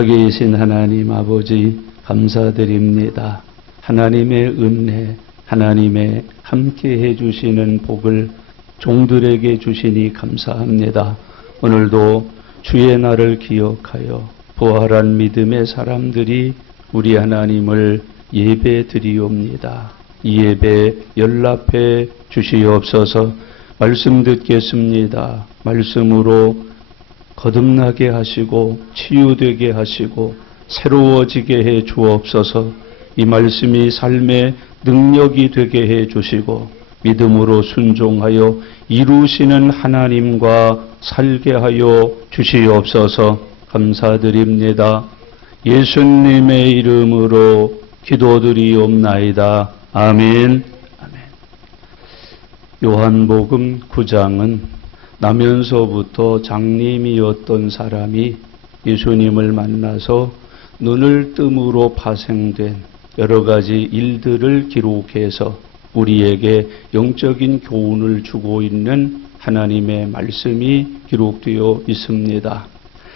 살아계신 하나님 아버지 감사드립니다. 하나님의 은혜, 하나님의 함께해 주시는 복을 종들에게 주시니 감사합니다. 오늘도 주의 날을 기억하여 부활한 믿음의 사람들이 우리 하나님을 예배 드리옵니다. 이 예배 연락해 주시옵소서. 말씀 듣겠습니다. 말씀으로 거듭나게 하시고 치유되게 하시고 새로워지게 해 주옵소서. 이 말씀이 삶의 능력이 되게 해 주시고 믿음으로 순종하여 이루시는 하나님과 살게 하여 주시옵소서. 감사드립니다. 예수님의 이름으로 기도드리옵나이다. 아멘. 요한복음 9장은 나면서부터 장님이었던 사람이 예수님을 만나서 눈을 뜸으로 파생된 여러 가지 일들을 기록해서 우리에게 영적인 교훈을 주고 있는 하나님의 말씀이 기록되어 있습니다.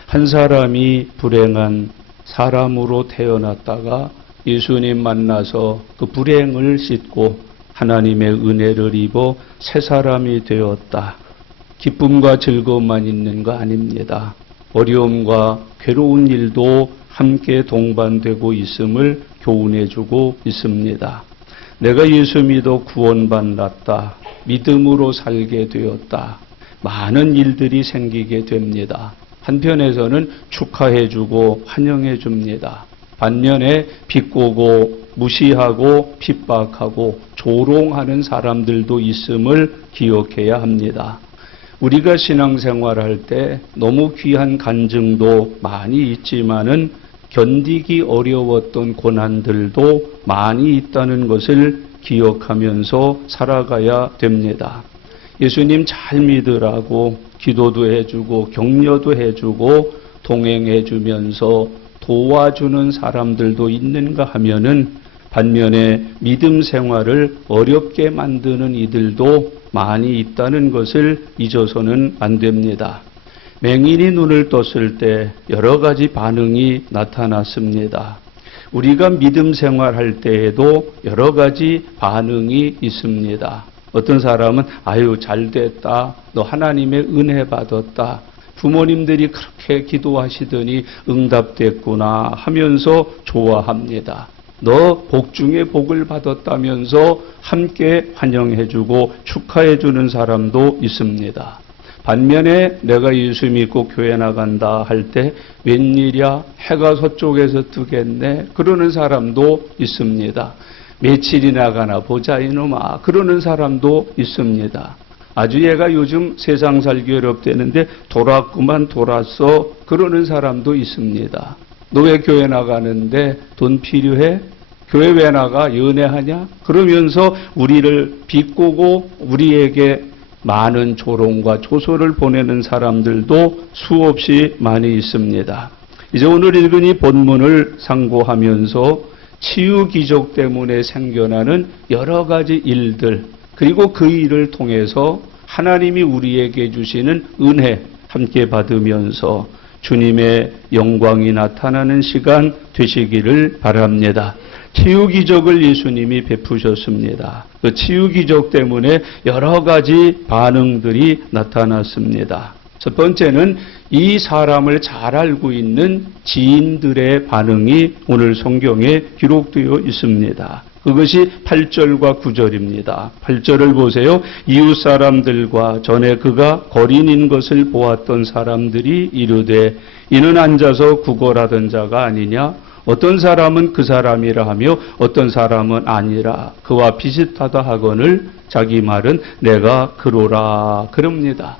한 사람이 불행한 사람으로 태어났다가 예수님 만나서 그 불행을 씻고 하나님의 은혜를 입어 새 사람이 되었다. 기쁨과 즐거움만 있는 거 아닙니다. 어려움과 괴로운 일도 함께 동반되고 있음을 교훈해주고 있습니다. 내가 예수 믿어 구원받았다. 믿음으로 살게 되었다. 많은 일들이 생기게 됩니다. 한편에서는 축하해주고 환영해줍니다. 반면에 비꼬고 무시하고 핍박하고 조롱하는 사람들도 있음을 기억해야 합니다. 우리가 신앙생활할 때 너무 귀한 간증도 많이 있지만은 견디기 어려웠던 고난들도 많이 있다는 것을 기억하면서 살아가야 됩니다. 예수님 잘 믿으라고 기도도 해주고 격려도 해주고 동행해주면서 도와주는 사람들도 있는가 하면은 반면에 믿음 생활을 어렵게 만드는 이들도 많이 있다는 것을 잊어서는 안 됩니다. 맹인이 눈을 떴을 때 여러 가지 반응이 나타났습니다. 우리가 믿음 생활할 때에도 여러 가지 반응이 있습니다. 어떤 사람은 아유 잘됐다, 너 하나님의 은혜 받았다, 부모님들이 그렇게 기도하시더니 응답됐구나 하면서 좋아합니다. 너 복 중에 복을 받았다면서 함께 환영해주고 축하해주는 사람도 있습니다. 반면에 내가 예수 믿고 교회 나간다 할 때 웬일이야 해가 서쪽에서 뜨겠네 그러는 사람도 있습니다. 며칠이나 가나 보자 이놈아 그러는 사람도 있습니다. 아주 얘가 요즘 세상 살기 어렵다는데 돌았구만 돌았어 그러는 사람도 있습니다. 너 왜 교회 나가는데 돈 필요해? 교회 왜 나가? 연애하냐? 그러면서 우리를 비꼬고 우리에게 많은 조롱과 조소를 보내는 사람들도 수없이 많이 있습니다. 이제 오늘 읽은 이 본문을 상고하면서 치유 기적 때문에 생겨나는 여러 가지 일들 그리고 그 일을 통해서 하나님이 우리에게 주시는 은혜 함께 받으면서 주님의 영광이 나타나는 시간 되시기를 바랍니다. 치유 기적을 예수님이 베푸셨습니다. 그 치유 기적 때문에 여러 가지 반응들이 나타났습니다. 첫 번째는 이 사람을 잘 알고 있는 지인들의 반응이 오늘 성경에 기록되어 있습니다. 그것이 8절과 9절입니다. 8절을 보세요. 이웃 사람들과 전에 그가 거린인 것을 보았던 사람들이 이르되 이는 앉아서 구걸하던 자가 아니냐? 어떤 사람은 그 사람이라 하며 어떤 사람은 아니라 그와 비슷하다 하거늘 자기 말은 내가 그로라 그럽니다.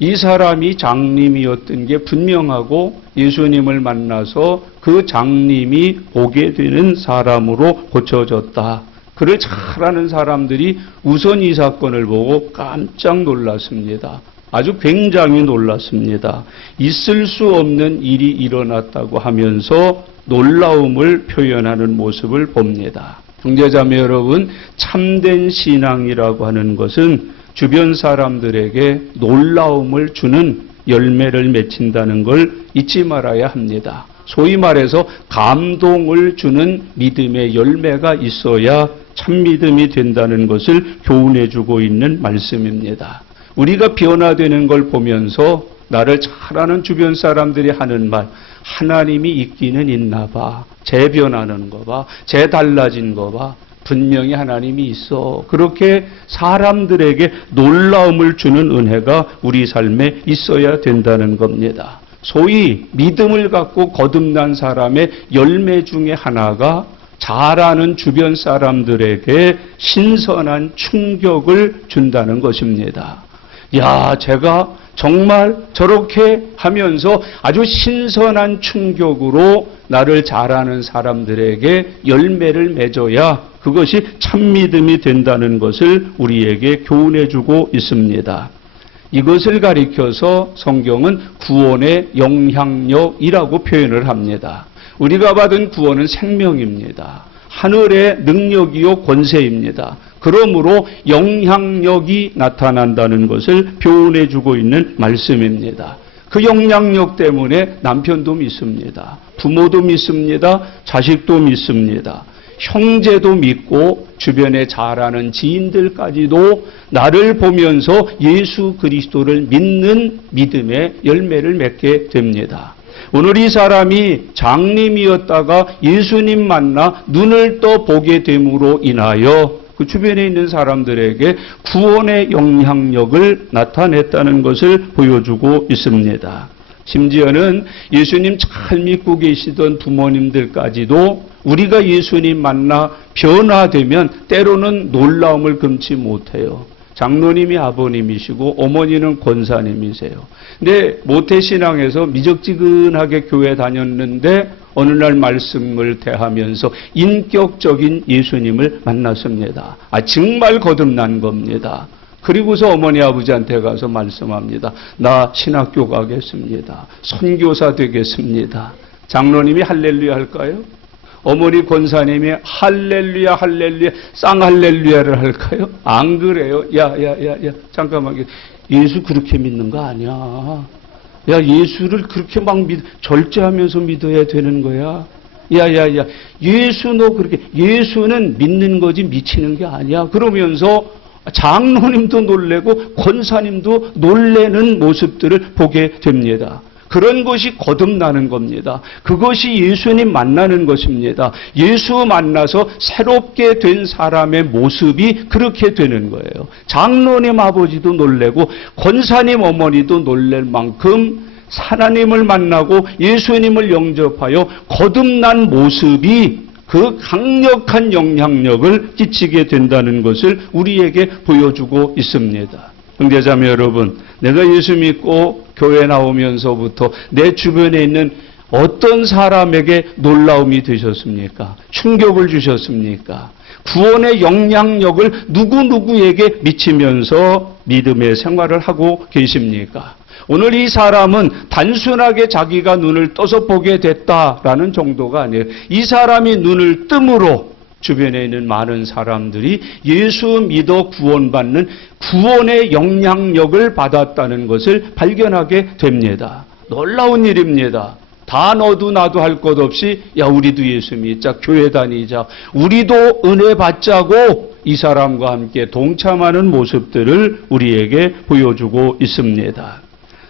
이 사람이 장님이었던 게 분명하고 예수님을 만나서 그 장님이 보게 되는 사람으로 고쳐졌다. 그를 잘 아는 사람들이 우선 이 사건을 보고 깜짝 놀랐습니다. 아주 굉장히 놀랐습니다. 있을 수 없는 일이 일어났다고 하면서 놀라움을 표현하는 모습을 봅니다. 형제자매 여러분, 참된 신앙이라고 하는 것은 주변 사람들에게 놀라움을 주는 열매를 맺힌다는 걸 잊지 말아야 합니다. 소위 말해서 감동을 주는 믿음의 열매가 있어야 참 믿음이 된다는 것을 교훈해 주고 있는 말씀입니다. 우리가 변화되는 걸 보면서 나를 잘 아는 주변 사람들이 하는 말, 하나님이 있기는 있나 봐. 쟤 변하는 거 봐. 쟤 달라진 거 봐. 분명히 하나님이 있어. 그렇게 사람들에게 놀라움을 주는 은혜가 우리 삶에 있어야 된다는 겁니다. 소위 믿음을 갖고 거듭난 사람의 열매 중에 하나가 잘 아는 주변 사람들에게 신선한 충격을 준다는 것입니다. 야, 제가 정말 저렇게 하면서 아주 신선한 충격으로 나를 잘 아는 사람들에게 열매를 맺어야 그것이 참 믿음이 된다는 것을 우리에게 교훈해 주고 있습니다. 이것을 가리켜서 성경은 구원의 영향력이라고 표현을 합니다. 우리가 받은 구원은 생명입니다. 하늘의 능력이요 권세입니다. 그러므로 영향력이 나타난다는 것을 교훈해 주고 있는 말씀입니다. 그 영향력 때문에 남편도 믿습니다. 부모도 믿습니다. 자식도 믿습니다. 형제도 믿고 주변에 잘 아는 지인들까지도 나를 보면서 예수 그리스도를 믿는 믿음의 열매를 맺게 됩니다. 오늘 이 사람이 장님이었다가 예수님 만나 눈을 떠 보게 됨으로 인하여 그 주변에 있는 사람들에게 구원의 영향력을 나타냈다는 것을 보여주고 있습니다. 심지어는 예수님 잘 믿고 계시던 부모님들까지도 우리가 예수님 만나 변화되면 때로는 놀라움을 금치 못해요. 장로님이 아버님이시고 어머니는 권사님이세요. 근데 모태신앙에서 미적지근하게 교회 다녔는데 어느 날 말씀을 대하면서 인격적인 예수님을 만났습니다. 정말 거듭난 겁니다. 그리고서 어머니 아버지한테 가서 말씀합니다. 나 신학교 가겠습니다. 선교사 되겠습니다. 장로님이 할렐루야 할까요? 어머니 권사님이 할렐루야 할렐루야 쌍할렐루야를 할까요? 안 그래요. 야 잠깐만, 예수 그렇게 믿는 거 아니야. 야, 예수를 그렇게 막 절제하면서 믿어야 되는 거야. 야, 예수 너 그렇게, 예수는 믿는 거지 미치는 게 아니야. 그러면서 장로님도 놀래고 권사님도 놀래는 모습들을 보게 됩니다. 그런 것이 거듭나는 겁니다. 그것이 예수님 만나는 것입니다. 예수 만나서 새롭게 된 사람의 모습이 그렇게 되는 거예요. 장로님 아버지도 놀래고 권사님 어머니도 놀랄 만큼 하나님을 만나고 예수님을 영접하여 거듭난 모습이 그 강력한 영향력을 끼치게 된다는 것을 우리에게 보여주고 있습니다. 형제자매 여러분, 내가 예수 믿고 교회 나오면서부터 내 주변에 있는 어떤 사람에게 놀라움이 되셨습니까? 충격을 주셨습니까? 구원의 영향력을 누구누구에게 미치면서 믿음의 생활을 하고 계십니까? 오늘 이 사람은 단순하게 자기가 눈을 떠서 보게 됐다라는 정도가 아니에요. 이 사람이 눈을 뜸으로 주변에 있는 많은 사람들이 예수 믿어 구원받는 구원의 영향력을 받았다는 것을 발견하게 됩니다. 놀라운 일입니다. 다 너도 나도 할 것 없이 야 우리도 예수 믿자, 교회 다니자, 우리도 은혜 받자고 이 사람과 함께 동참하는 모습들을 우리에게 보여주고 있습니다.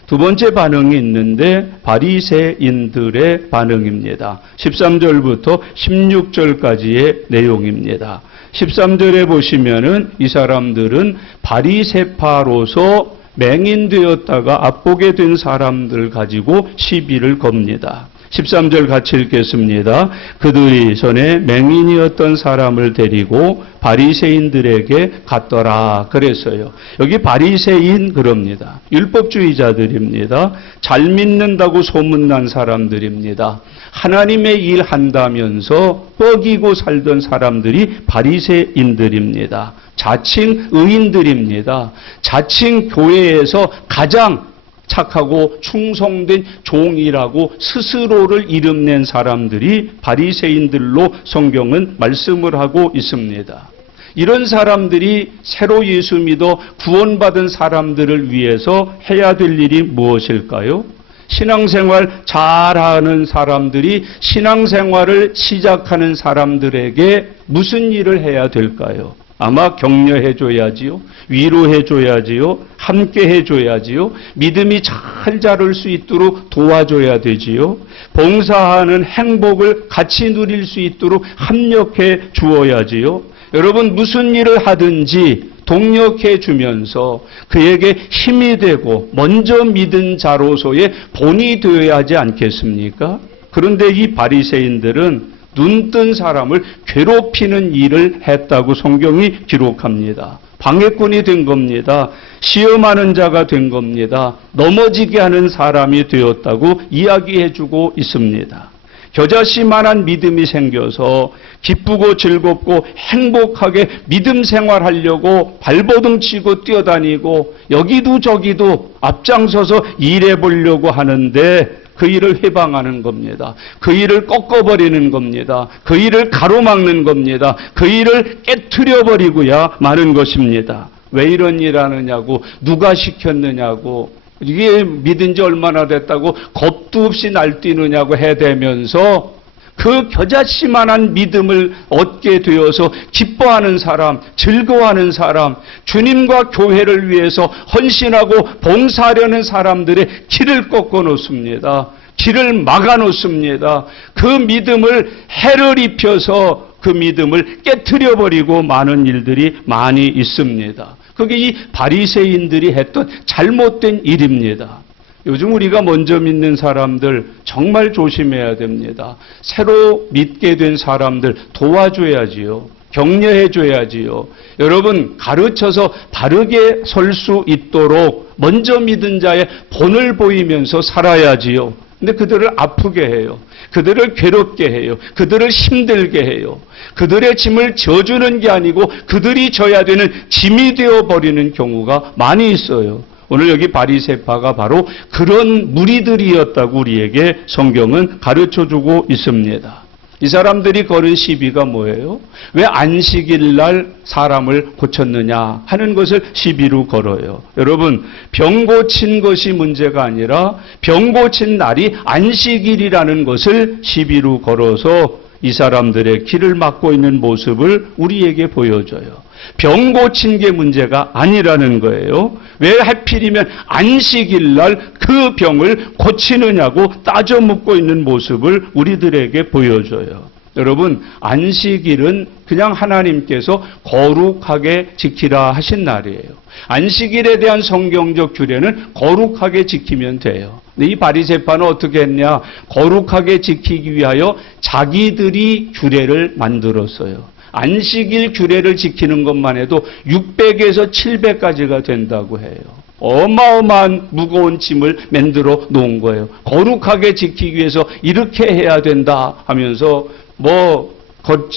두 번째 반응이 있는데 바리새인들의 반응입니다. 13절부터 16절까지의 내용입니다. 13절에 보시면은 이 사람들은 바리새파로서 맹인되었다가 앞보게 된 사람들 가지고 시비를 겁니다. 13절 같이 읽겠습니다. 그들이 전에 맹인이었던 사람을 데리고 바리새인들에게 갔더라 그랬어요. 여기 바리새인 그럽니다. 율법주의자들입니다. 잘 믿는다고 소문난 사람들입니다. 하나님의 일 한다면서 뻐기고 살던 사람들이 바리새인들입니다. 자칭 의인들입니다. 자칭 교회에서 가장 착하고 충성된 종이라고 스스로를 이름낸 사람들이 바리새인들로 성경은 말씀을 하고 있습니다. 이런 사람들이 새로 예수 믿어 구원받은 사람들을 위해서 해야 될 일이 무엇일까요? 신앙생활 잘하는 사람들이 신앙생활을 시작하는 사람들에게 무슨 일을 해야 될까요? 아마 격려해 줘야지요. 위로해 줘야지요. 함께 해 줘야지요. 믿음이 잘 자랄 수 있도록 도와줘야 되지요. 봉사하는 행복을 같이 누릴 수 있도록 합력해 주어야지요. 여러분 무슨 일을 하든지 동력해 주면서 그에게 힘이 되고 먼저 믿은 자로서의 본이 되어야 하지 않겠습니까? 그런데 이 바리새인들은 눈뜬 사람을 괴롭히는 일을 했다고 성경이 기록합니다. 방해꾼이 된 겁니다. 시험하는 자가 된 겁니다. 넘어지게 하는 사람이 되었다고 이야기해주고 있습니다. 겨자씨만한 믿음이 생겨서 기쁘고 즐겁고 행복하게 믿음 생활하려고 발버둥 치고 뛰어다니고 여기도 저기도 앞장서서 일해보려고 하는데 그 일을 회방하는 겁니다. 그 일을 꺾어버리는 겁니다. 그 일을 가로막는 겁니다. 그 일을 깨트려버리고야 마는 것입니다. 왜 이런 일 하느냐고, 누가 시켰느냐고, 이게 믿은 지 얼마나 됐다고 겁도 없이 날뛰느냐고 해대면서 그 겨자씨만한 믿음을 얻게 되어서 기뻐하는 사람, 즐거워하는 사람, 주님과 교회를 위해서 헌신하고 봉사하려는 사람들의 길을 꺾어 놓습니다. 길을 막아 놓습니다. 그 믿음을 해를 입혀서 그 믿음을 깨트려 버리고 많은 일들이 많이 있습니다. 그게 이 바리새인들이 했던 잘못된 일입니다. 요즘 우리가 먼저 믿는 사람들 정말 조심해야 됩니다. 새로 믿게 된 사람들 도와줘야지요. 격려해줘야지요. 여러분 가르쳐서 바르게 설 수 있도록 먼저 믿은 자의 본을 보이면서 살아야지요. 근데 그들을 아프게 해요. 그들을 괴롭게 해요. 그들을 힘들게 해요. 그들의 짐을 져주는 게 아니고 그들이 져야 되는 짐이 되어버리는 경우가 많이 있어요. 오늘 여기 바리새파가 바로 그런 무리들이었다고 우리에게 성경은 가르쳐주고 있습니다. 이 사람들이 걸은 시비가 뭐예요? 왜 안식일 날 사람을 고쳤느냐 하는 것을 시비로 걸어요. 여러분 병 고친 것이 문제가 아니라 병 고친 날이 안식일이라는 것을 시비로 걸어서 이 사람들의 길을 막고 있는 모습을 우리에게 보여줘요. 병 고친 게 문제가 아니라는 거예요. 왜 하필이면 안식일 날 그 병을 고치느냐고 따져 묻고 있는 모습을 우리들에게 보여줘요. 여러분 안식일은 그냥 하나님께서 거룩하게 지키라 하신 날이에요. 안식일에 대한 성경적 규례는 거룩하게 지키면 돼요. 근데 이 바리새파는 어떻게 했냐? 거룩하게 지키기 위하여 자기들이 규례를 만들었어요. 안식일 규례를 지키는 것만 해도 600에서 700가지가 된다고 해요. 어마어마한 무거운 짐을 만들어 놓은 거예요. 거룩하게 지키기 위해서 이렇게 해야 된다 하면서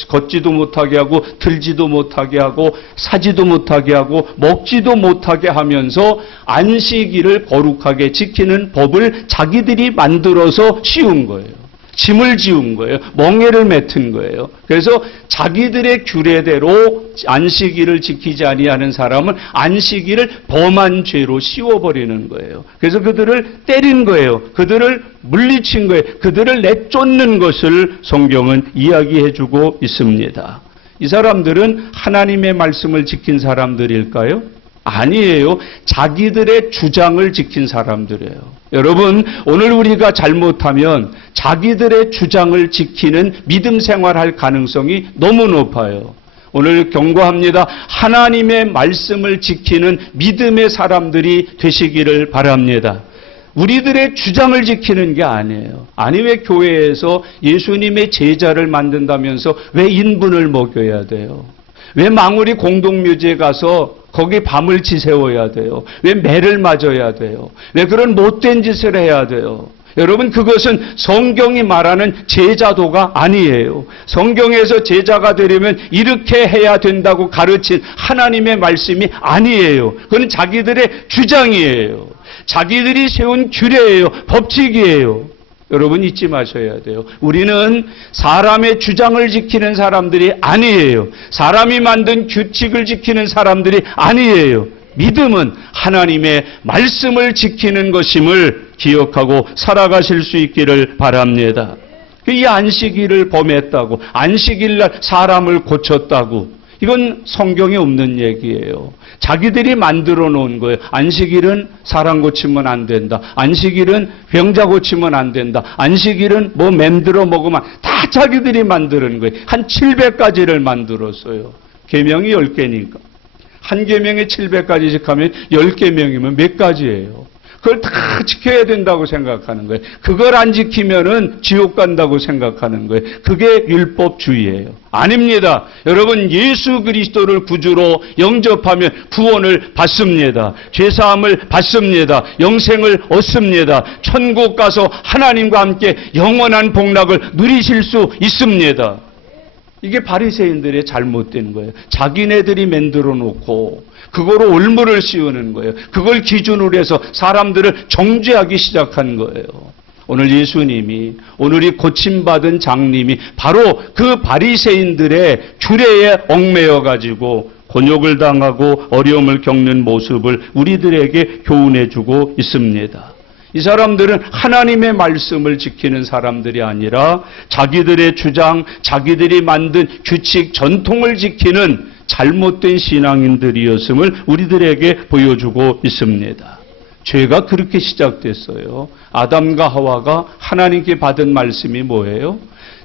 걷지도 못하게 하고 들지도 못하게 하고 사지도 못하게 하고 먹지도 못하게 하면서 안식일을 거룩하게 지키는 법을 자기들이 만들어서 씌운 거예요. 짐을 지운 거예요. 멍에를 맺은 거예요. 그래서 자기들의 규례대로 안식일을 지키지 아니하는 사람은 안식일을 범한 죄로 씌워버리는 거예요. 그래서 그들을 때린 거예요. 그들을 물리친 거예요. 그들을 내쫓는 것을 성경은 이야기해주고 있습니다. 이 사람들은 하나님의 말씀을 지킨 사람들일까요? 아니에요. 자기들의 주장을 지킨 사람들이에요. 여러분, 오늘 우리가 잘못하면 자기들의 주장을 지키는 믿음 생활할 가능성이 너무 높아요. 오늘 경고합니다. 하나님의 말씀을 지키는 믿음의 사람들이 되시기를 바랍니다. 우리들의 주장을 지키는 게 아니에요. 아니 왜 교회에서 예수님의 제자를 만든다면서 왜 인분을 먹여야 돼요? 왜 망우리 공동묘지에 가서 거기 밤을 지새워야 돼요? 왜 매를 맞아야 돼요? 왜 그런 못된 짓을 해야 돼요? 여러분 그것은 성경이 말하는 제자도가 아니에요. 성경에서 제자가 되려면 이렇게 해야 된다고 가르친 하나님의 말씀이 아니에요. 그건 자기들의 주장이에요. 자기들이 세운 규례예요. 법칙이에요. 여러분 잊지 마셔야 돼요. 우리는 사람의 주장을 지키는 사람들이 아니에요. 사람이 만든 규칙을 지키는 사람들이 아니에요. 믿음은 하나님의 말씀을 지키는 것임을 기억하고 살아가실 수 있기를 바랍니다. 이 안식일을 범했다고, 안식일날 사람을 고쳤다고, 이건 성경에 없는 얘기예요. 자기들이 만들어 놓은 거예요. 안식일은 사람 고치면 안 된다. 안식일은 병자 고치면 안 된다. 안식일은 뭐 만들어 먹으면 다 자기들이 만드는 거예요. 한 700가지를 만들었어요. 계명이 10개니까. 한 계명에 700가지씩 하면 10계명이면 몇 가지예요? 그걸 다 지켜야 된다고 생각하는 거예요. 그걸 안 지키면은 지옥 간다고 생각하는 거예요. 그게 율법주의예요. 아닙니다. 여러분, 예수 그리스도를 구주로 영접하면 구원을 받습니다. 죄사함을 받습니다. 영생을 얻습니다. 천국 가서 하나님과 함께 영원한 복락을 누리실 수 있습니다. 이게 바리새인들의 잘못된 거예요. 자기네들이 만들어 놓고 그거로 올무를 씌우는 거예요. 그걸 기준으로 해서 사람들을 정죄하기 시작한 거예요. 오늘 예수님이, 오늘 이 고침받은 장님이 바로 그 바리새인들의 규례에 얽매여 가지고 곤욕을 당하고 어려움을 겪는 모습을 우리들에게 교훈해 주고 있습니다. 이 사람들은 하나님의 말씀을 지키는 사람들이 아니라 자기들의 주장, 자기들이 만든 규칙, 전통을 지키는 잘못된 신앙인들이었음을 우리들에게 보여주고 있습니다. 죄가 그렇게 시작됐어요. 아담과 하와가 하나님께 받은 말씀이 뭐예요?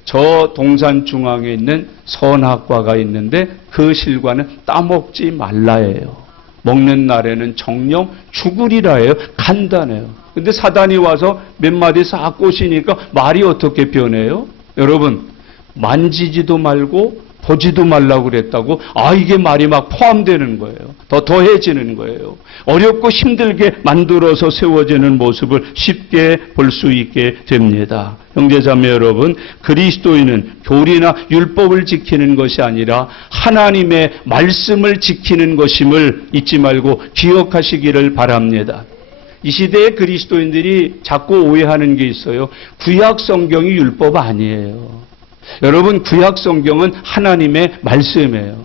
저 동산 중앙에 있는 선악과가 있는데 그 실과는 따먹지 말라예요. 먹는 날에는 정령 죽으리라 해요. 간단해요. 근데 사단이 와서 몇 마디 싹 꼬시니까 말이 어떻게 변해요? 여러분, 만지지도 말고 보지도 말라고 그랬다고, 이게 말이 막 포함되는 거예요. 더해지는 거예요. 어렵고 힘들게 만들어서 세워지는 모습을 쉽게 볼 수 있게 됩니다. 형제자매 여러분, 그리스도인은 교리나 율법을 지키는 것이 아니라 하나님의 말씀을 지키는 것임을 잊지 말고 기억하시기를 바랍니다. 이 시대의 그리스도인들이 자꾸 오해하는 게 있어요. 구약 성경이 율법 아니에요. 여러분, 구약 성경은 하나님의 말씀이에요.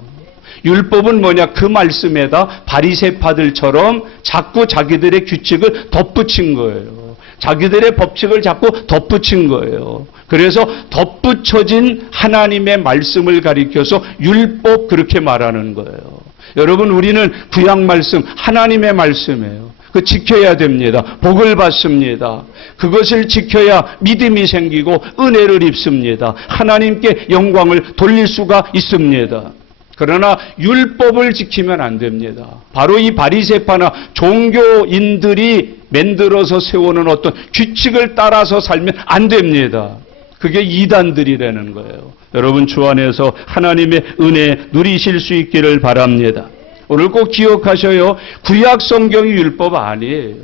율법은 뭐냐? 그 말씀에다 바리새파들처럼 자꾸 자기들의 규칙을 덧붙인 거예요. 자기들의 법칙을 자꾸 덧붙인 거예요. 그래서 덧붙여진 하나님의 말씀을 가리켜서 율법 그렇게 말하는 거예요. 여러분, 우리는 구약 말씀, 하나님의 말씀이에요. 그 지켜야 됩니다. 복을 받습니다. 그것을 지켜야 믿음이 생기고 은혜를 입습니다. 하나님께 영광을 돌릴 수가 있습니다. 그러나 율법을 지키면 안 됩니다. 바로 이 바리새파나 종교인들이 만들어서 세우는 어떤 규칙을 따라서 살면 안 됩니다. 그게 이단들이라는 거예요. 여러분, 주 안에서 하나님의 은혜 누리실 수 있기를 바랍니다. 오늘 꼭 기억하셔요. 구약 성경이 율법 아니에요.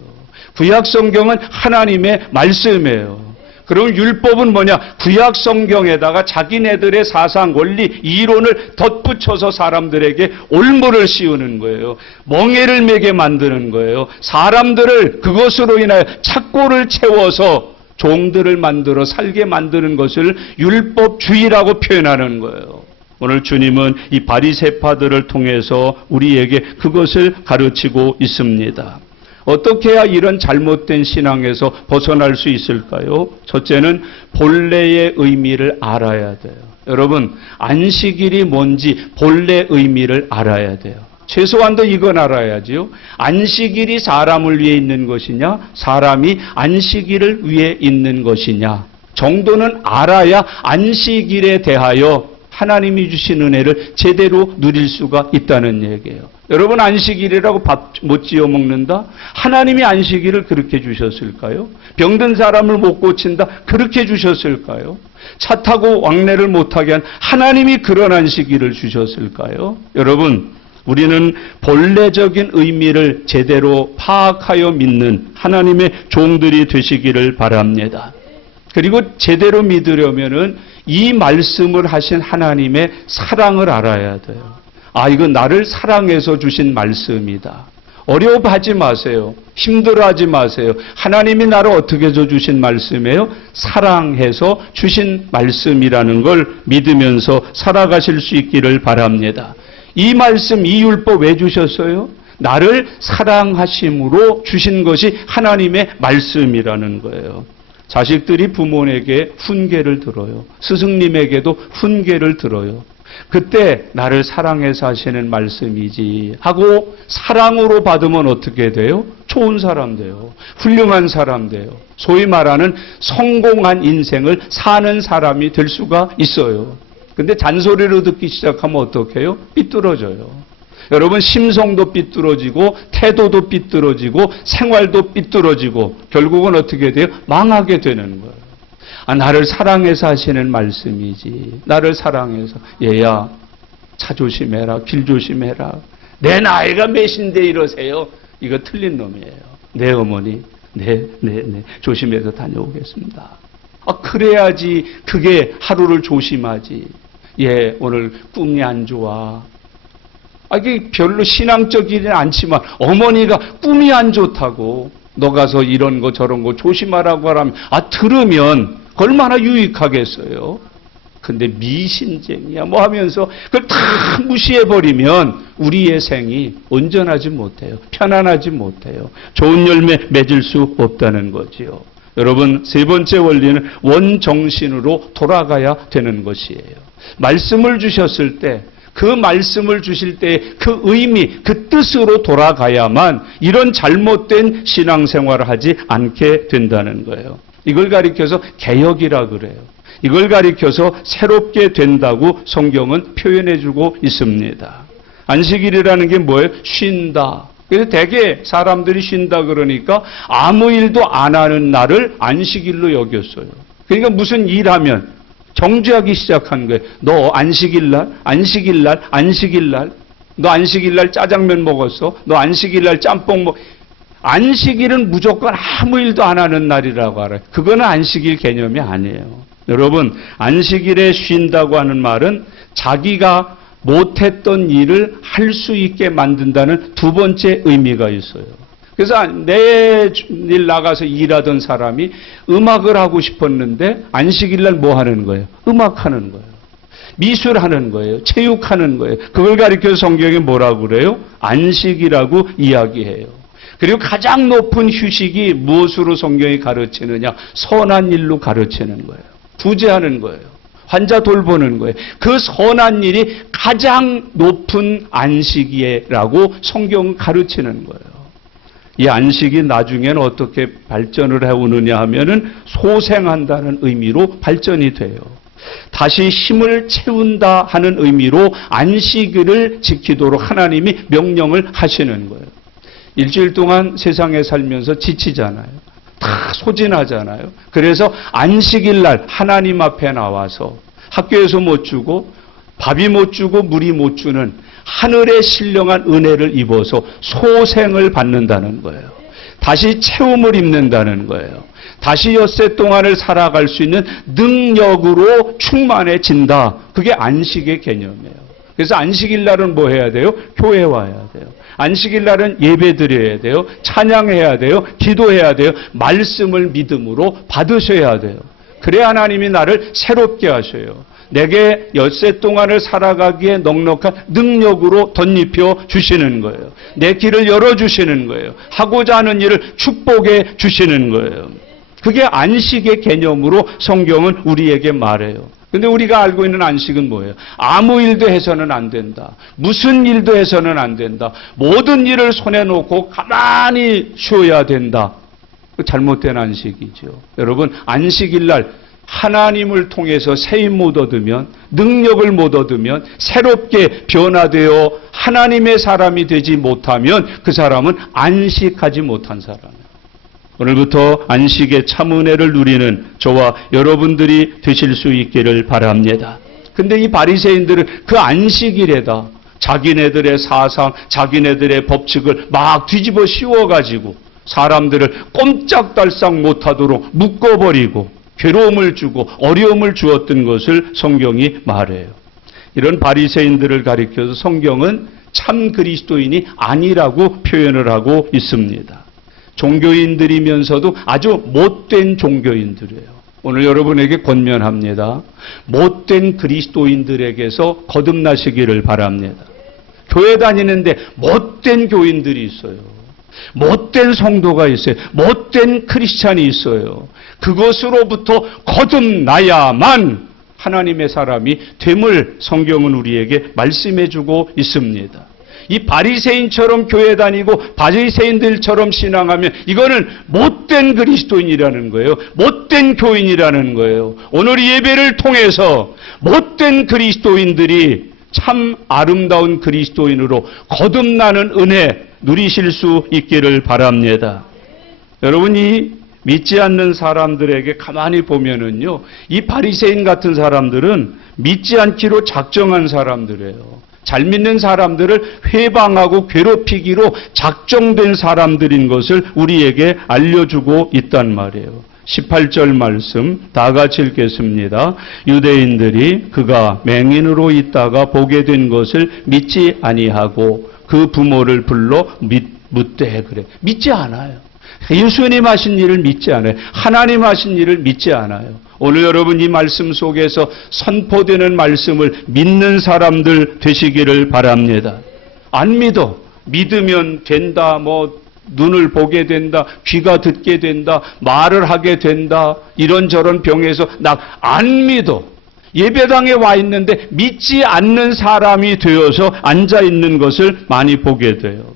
구약 성경은 하나님의 말씀이에요. 그럼 율법은 뭐냐? 구약 성경에다가 자기네들의 사상, 원리, 이론을 덧붙여서 사람들에게 올무를 씌우는 거예요. 멍에를 매게 만드는 거예요. 사람들을 그것으로 인하여 착고를 채워서 종들을 만들어 살게 만드는 것을 율법주의라고 표현하는 거예요. 오늘 주님은 이 바리새파들을 통해서 우리에게 그것을 가르치고 있습니다. 어떻게 해야 이런 잘못된 신앙에서 벗어날 수 있을까요? 첫째는 본래의 의미를 알아야 돼요. 여러분, 안식일이 뭔지 본래 의미를 알아야 돼요. 최소한도 이건 알아야지요. 안식일이 사람을 위해 있는 것이냐, 사람이 안식일을 위해 있는 것이냐 정도는 알아야 안식일에 대하여 하나님이 주신 은혜를 제대로 누릴 수가 있다는 얘기예요. 여러분, 안식일이라고 밥 못 지어 먹는다? 하나님이 안식일을 그렇게 주셨을까요? 병든 사람을 못 고친다? 그렇게 주셨을까요? 차 타고 왕래를 못하게 한 하나님이 그런 안식일을 주셨을까요? 여러분, 우리는 본래적인 의미를 제대로 파악하여 믿는 하나님의 종들이 되시기를 바랍니다. 그리고 제대로 믿으려면은 이 말씀을 하신 하나님의 사랑을 알아야 돼요. 이건 나를 사랑해서 주신 말씀이다. 어려워하지 마세요. 힘들어하지 마세요. 하나님이 나를 어떻게 해서 주신 말씀이에요? 사랑해서 주신 말씀이라는 걸 믿으면서 살아가실 수 있기를 바랍니다. 이 말씀, 이 율법 왜 주셨어요? 나를 사랑하심으로 주신 것이 하나님의 말씀이라는 거예요. 자식들이 부모에게 훈계를 들어요. 스승님에게도 훈계를 들어요. 그때 나를 사랑해서 하시는 말씀이지 하고 사랑으로 받으면 어떻게 돼요? 좋은 사람 돼요. 훌륭한 사람 돼요. 소위 말하는 성공한 인생을 사는 사람이 될 수가 있어요. 근데 잔소리를 듣기 시작하면 어떻게 해요? 삐뚤어져요. 여러분, 심성도 삐뚤어지고 태도도 삐뚤어지고 생활도 삐뚤어지고 결국은 어떻게 돼요? 망하게 되는 거예요. 나를 사랑해서 하시는 말씀이지. 나를 사랑해서 얘야 차 조심해라, 길 조심해라. 내 나이가 몇인데 이러세요. 이거 틀린 놈이에요. 네 어머니, 네 조심해서 다녀오겠습니다. 그래야지 그게 하루를 조심하지. 예, 오늘 꿈이 안 좋아. 이게 별로 신앙적이진 않지만 어머니가 꿈이 안 좋다고 너 가서 이런 거 저런 거 조심하라고 하라면 들으면 얼마나 유익하겠어요. 근데 미신쟁이야 뭐 하면서 그걸 다 무시해버리면 우리의 생이 온전하지 못해요. 편안하지 못해요. 좋은 열매 맺을 수 없다는 거지요. 여러분, 세 번째 원리는 원정신으로 돌아가야 되는 것이에요. 말씀을 주셨을 때 그 말씀을 주실 때 그 의미, 그 뜻으로 돌아가야만 이런 잘못된 신앙생활을 하지 않게 된다는 거예요. 이걸 가리켜서 개혁이라 그래요. 이걸 가리켜서 새롭게 된다고 성경은 표현해주고 있습니다. 안식일이라는 게 뭐예요? 쉰다. 그래서 대개 사람들이 쉰다 그러니까 아무 일도 안 하는 날을 안식일로 여겼어요. 그러니까 무슨 일하면 정죄하기 시작한 거예요. 너 안식일날, 너 안식일날 짜장면 먹었어? 너 안식일날 짬뽕 안식일은 무조건 아무 일도 안 하는 날이라고 알아요. 그거는 안식일 개념이 아니에요. 여러분, 안식일에 쉰다고 하는 말은 자기가 못했던 일을 할 수 있게 만든다는 두 번째 의미가 있어요. 그래서 내일 나가서 일하던 사람이 음악을 하고 싶었는데 안식일날 뭐 하는 거예요? 음악하는 거예요. 미술하는 거예요. 체육하는 거예요. 그걸 가리켜서 성경이 뭐라고 그래요? 안식이라고 이야기해요. 그리고 가장 높은 휴식이 무엇으로 성경이 가르치느냐? 선한 일로 가르치는 거예요. 구제하는 거예요. 환자 돌보는 거예요. 그 선한 일이 가장 높은 안식이라고 성경은 가르치는 거예요. 이 안식이 나중에는 어떻게 발전을 해오느냐 하면은 소생한다는 의미로 발전이 돼요. 다시 힘을 채운다 하는 의미로 안식일을 지키도록 하나님이 명령을 하시는 거예요. 일주일 동안 세상에 살면서 지치잖아요. 다 소진하잖아요. 그래서 안식일 날 하나님 앞에 나와서 학교에서 못 주고 밥이 못 주고 물이 못 주는 하늘의 신령한 은혜를 입어서 소생을 받는다는 거예요. 다시 체험을 입는다는 거예요. 다시 엿새 동안을 살아갈 수 있는 능력으로 충만해진다. 그게 안식의 개념이에요. 그래서 안식일 날은 뭐 해야 돼요? 교회 와야 돼요. 안식일 날은 예배 드려야 돼요. 찬양해야 돼요. 기도해야 돼요. 말씀을 믿음으로 받으셔야 돼요. 그래야 하나님이 나를 새롭게 하셔요. 내게 엿새 동안을 살아가기에 넉넉한 능력으로 덧입혀 주시는 거예요. 내 길을 열어주시는 거예요. 하고자 하는 일을 축복해 주시는 거예요. 그게 안식의 개념으로 성경은 우리에게 말해요. 근데 우리가 알고 있는 안식은 뭐예요? 아무 일도 해서는 안 된다. 무슨 일도 해서는 안 된다. 모든 일을 손에 놓고 가만히 쉬어야 된다. 잘못된 안식이죠. 여러분, 안식일 날 하나님을 통해서 세임 못 얻으면, 능력을 못 얻으면, 새롭게 변화되어 하나님의 사람이 되지 못하면 그 사람은 안식하지 못한 사람이에요. 오늘부터 안식의 참 은혜를 누리는 저와 여러분들이 되실 수 있기를 바랍니다. 근데 이 바리새인들은 그 안식일에다 자기네들의 사상, 자기네들의 법칙을 막 뒤집어 씌워가지고 사람들을 꼼짝달싹 못하도록 묶어버리고 괴로움을 주고 어려움을 주었던 것을 성경이 말해요. 이런 바리새인들을 가리켜서 성경은 참 그리스도인이 아니라고 표현을 하고 있습니다. 종교인들이면서도 아주 못된 종교인들이에요. 오늘 여러분에게 권면합니다. 못된 그리스도인들에게서 거듭나시기를 바랍니다. 교회 다니는데 못된 교인들이 있어요. 못된 성도가 있어요. 못된 크리스찬이 있어요. 그것으로부터 거듭나야만 하나님의 사람이 됨을 성경은 우리에게 말씀해 주고 있습니다. 이 바리새인처럼 교회 다니고 바리새인들처럼 신앙하면 이거는 못된 그리스도인이라는 거예요. 못된 교인이라는 거예요. 오늘 이 예배를 통해서 못된 그리스도인들이 참 아름다운 그리스도인으로 거듭나는 은혜 누리실 수 있기를 바랍니다. 여러분이 믿지 않는 사람들에게 가만히 보면은요, 이 바리새인 같은 사람들은 믿지 않기로 작정한 사람들이에요. 잘 믿는 사람들을 회방하고 괴롭히기로 작정된 사람들인 것을 우리에게 알려주고 있단 말이에요. 18절 말씀 다 같이 읽겠습니다. 유대인들이 그가 맹인으로 있다가 보게 된 것을 믿지 아니하고 그 부모를 불러 묻되 그래. 믿지 않아요. 예수님 하신 일을 믿지 않아요. 하나님 하신 일을 믿지 않아요. 오늘 여러분 이 말씀 속에서 선포되는 말씀을 믿는 사람들 되시기를 바랍니다. 안 믿어. 믿으면 된다. 눈을 보게 된다. 귀가 듣게 된다. 말을 하게 된다. 이런저런 병에서 나 안 믿어. 예배당에 와 있는데 믿지 않는 사람이 되어서 앉아 있는 것을 많이 보게 돼요.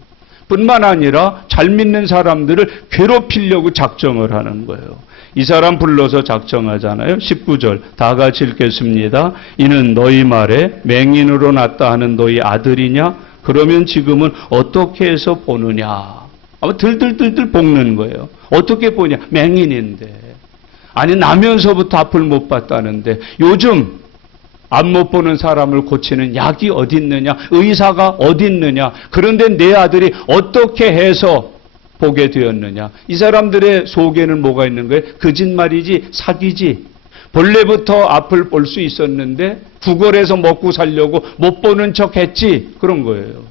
뿐만 아니라 잘 믿는 사람들을 괴롭히려고 작정을 하는 거예요. 이 사람 불러서 작정하잖아요. 19절 다 같이 읽겠습니다. 이는 너희 말에 맹인으로 났다 하는 너희 아들이냐? 그러면 지금은 어떻게 해서 보느냐? 아마 들들들들 볶는 거예요. 어떻게 보냐? 맹인인데. 아니 나면서부터 앞을 못 봤다는데 요즘 앞 못 보는 사람을 고치는 약이 어디 있느냐? 의사가 어디 있느냐? 그런데 내 아들이 어떻게 해서 보게 되었느냐? 이 사람들의 속에는 뭐가 있는 거예요? 거짓말이지 사기지. 본래부터 앞을 볼 수 있었는데 구걸해서 먹고 살려고 못 보는 척 했지. 그런 거예요.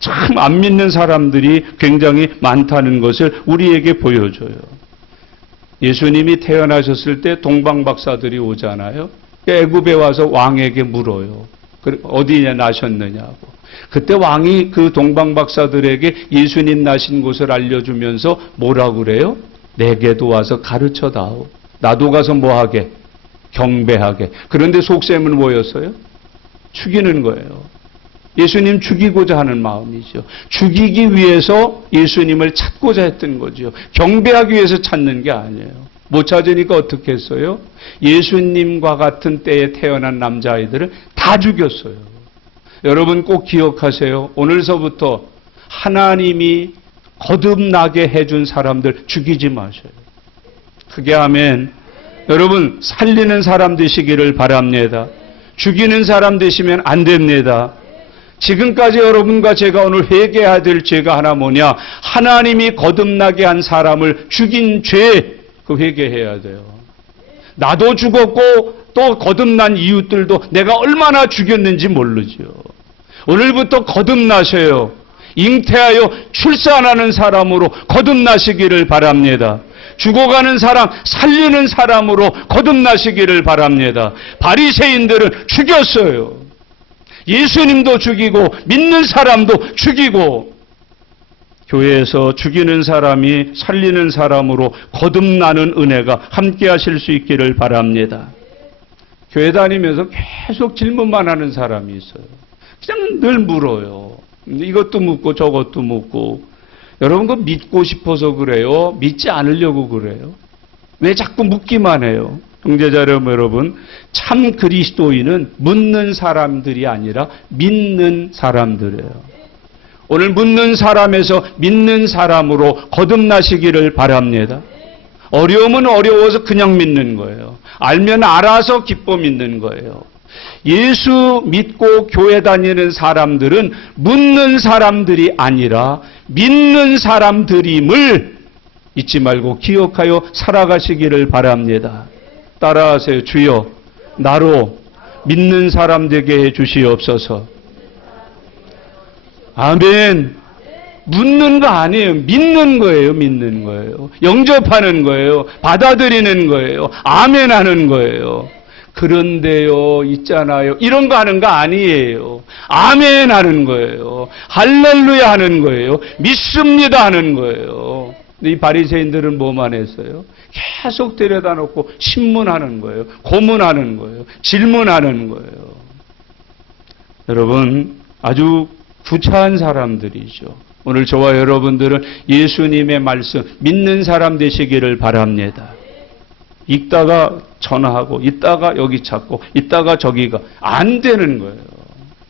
참 안 믿는 사람들이 굉장히 많다는 것을 우리에게 보여줘요. 예수님이 태어나셨을 때 동방박사들이 오잖아요. 애굽에 와서 왕에게 물어요. 어디에 나셨느냐고. 그때 왕이 그 동방박사들에게 예수님 나신 곳을 알려주면서 뭐라고 그래요? 내게도 와서 가르쳐다오. 나도 가서 뭐하게? 경배하게. 그런데 속셈은 뭐였어요? 죽이는 거예요. 예수님 죽이고자 하는 마음이죠. 죽이기 위해서 예수님을 찾고자 했던 거죠. 경배하기 위해서 찾는 게 아니에요. 못 찾으니까 어떻게 했어요? 예수님과 같은 때에 태어난 남자아이들을 다 죽였어요. 여러분 꼭 기억하세요. 오늘서부터 하나님이 거듭나게 해준 사람들 죽이지 마셔요. 크게 아멘. 여러분 살리는 사람 되시기를 바랍니다. 죽이는 사람 되시면 안 됩니다. 지금까지 여러분과 제가 오늘 회개해야 될 죄가 하나 뭐냐? 하나님이 거듭나게 한 사람을 죽인 죄, 그 회개해야 돼요. 나도 죽었고 또 거듭난 이웃들도 내가 얼마나 죽였는지 모르죠. 오늘부터 거듭나셔요. 잉태하여 출산하는 사람으로 거듭나시기를 바랍니다. 죽어가는 사람, 살리는 사람으로 거듭나시기를 바랍니다. 바리새인들은 죽였어요. 예수님도 죽이고 믿는 사람도 죽이고 교회에서 죽이는 사람이 살리는 사람으로 거듭나는 은혜가 함께 하실 수 있기를 바랍니다. 교회 다니면서 계속 질문만 하는 사람이 있어요. 그냥 늘 물어요. 이것도 묻고 저것도 묻고. 여러분 그거 믿고 싶어서 그래요? 믿지 않으려고 그래요? 왜 자꾸 묻기만 해요? 형제자매 여러분, 참 그리스도인은 묻는 사람들이 아니라 믿는 사람들이에요. 오늘 묻는 사람에서 믿는 사람으로 거듭나시기를 바랍니다. 어려움은 어려워서 그냥 믿는 거예요. 알면 알아서 기뻐 믿는 거예요. 예수 믿고 교회 다니는 사람들은 묻는 사람들이 아니라 믿는 사람들임을 잊지 말고 기억하여 살아가시기를 바랍니다. 따라하세요. 주여, 나로 믿는 사람 되게 해 주시옵소서. 아멘. 묻는 거 아니에요. 믿는 거예요. 믿는 거예요. 영접하는 거예요. 받아들이는 거예요. 아멘 하는 거예요. 그런데요, 있잖아요. 이런 거 하는 거 아니에요. 아멘 하는 거예요. 할렐루야 하는 거예요. 믿습니다 하는 거예요. 이 바리새인들은 뭐만 했어요? 계속 데려다 놓고 신문하는 거예요. 고문하는 거예요. 질문하는 거예요. 여러분, 아주 구차한 사람들이죠. 오늘 저와 여러분들은 예수님의 말씀 믿는 사람 되시기를 바랍니다. 읽다가 전화하고 있다가 여기 찾고 있다가 저기가 안 되는 거예요.